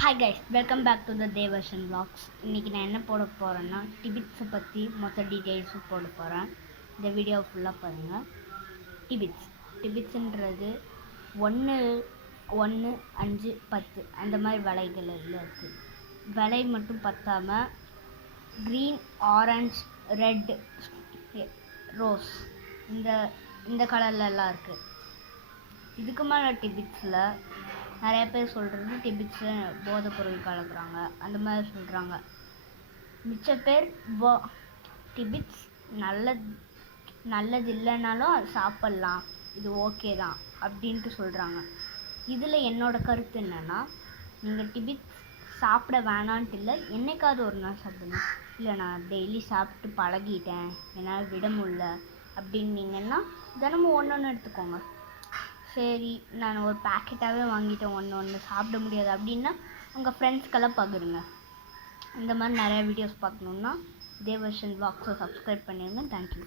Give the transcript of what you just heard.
Hi guys, welcome back to the Devarshan vlogs. இன்றைக்கி நான் என்ன போட போகிறேன்னா டிபிட்ஸை பற்றி மொத்த டீட்டெயில்ஸும் போட போகிறேன். இந்த வீடியோ ஃபுல்லாக பாருங்கள். டிபிட்ஸுன்றது 1, 1, 5, 10 அந்த மாதிரி விலைகள் இருக்குது. விலை மட்டும் பத்தாமல் க்ரீன், ஆரஞ்ச், ரெட், ரோஸ் இந்த கலர்லலாம் இருக்குது. இதுக்கு மேலே டிபிட்ஸில் நிறைய பேர் சொல்கிறது டிபிட்ஸு போதைப் பொருள் கலக்குறாங்க, அந்த மாதிரி சொல்கிறாங்க. மிச்ச பேர் டிபிட்ஸ் நல்லது இல்லைனாலும் அது சாப்பிட்லாம், இது ஓகே தான் அப்படின்ட்டு சொல்கிறாங்க. இதில் என்னோடய கருத்து என்னென்னா, நீங்கள் டிபிட்ஸ் சாப்பிட வேணான்ட்டு இல்லை, என்னைக்காவது ஒரு நாள் சாப்பிடணும். இல்லை நான் டெய்லி சாப்பிட்டு பழகிட்டேன், என்னால் விட முடியல அப்படின்னீங்கன்னா தினமும் ஒன்று எடுத்துக்கோங்க. சரி, நான் ஒரு பேக்கெட்டாகவே வாங்கிட்டேன், ஒன்று சாப்பிட முடியாது அப்படின்னா உங்கள் ஃப்ரெண்ட்ஸ்க்கெல்லாம் பகிருங்க. இந்த மாதிரி நிறையா வீடியோஸ் பார்க்கணுன்னா தேவர்ஷன் vlogs சப்ஸ்கிரைப் பண்ணிடுங்க. தேங்க்யூ.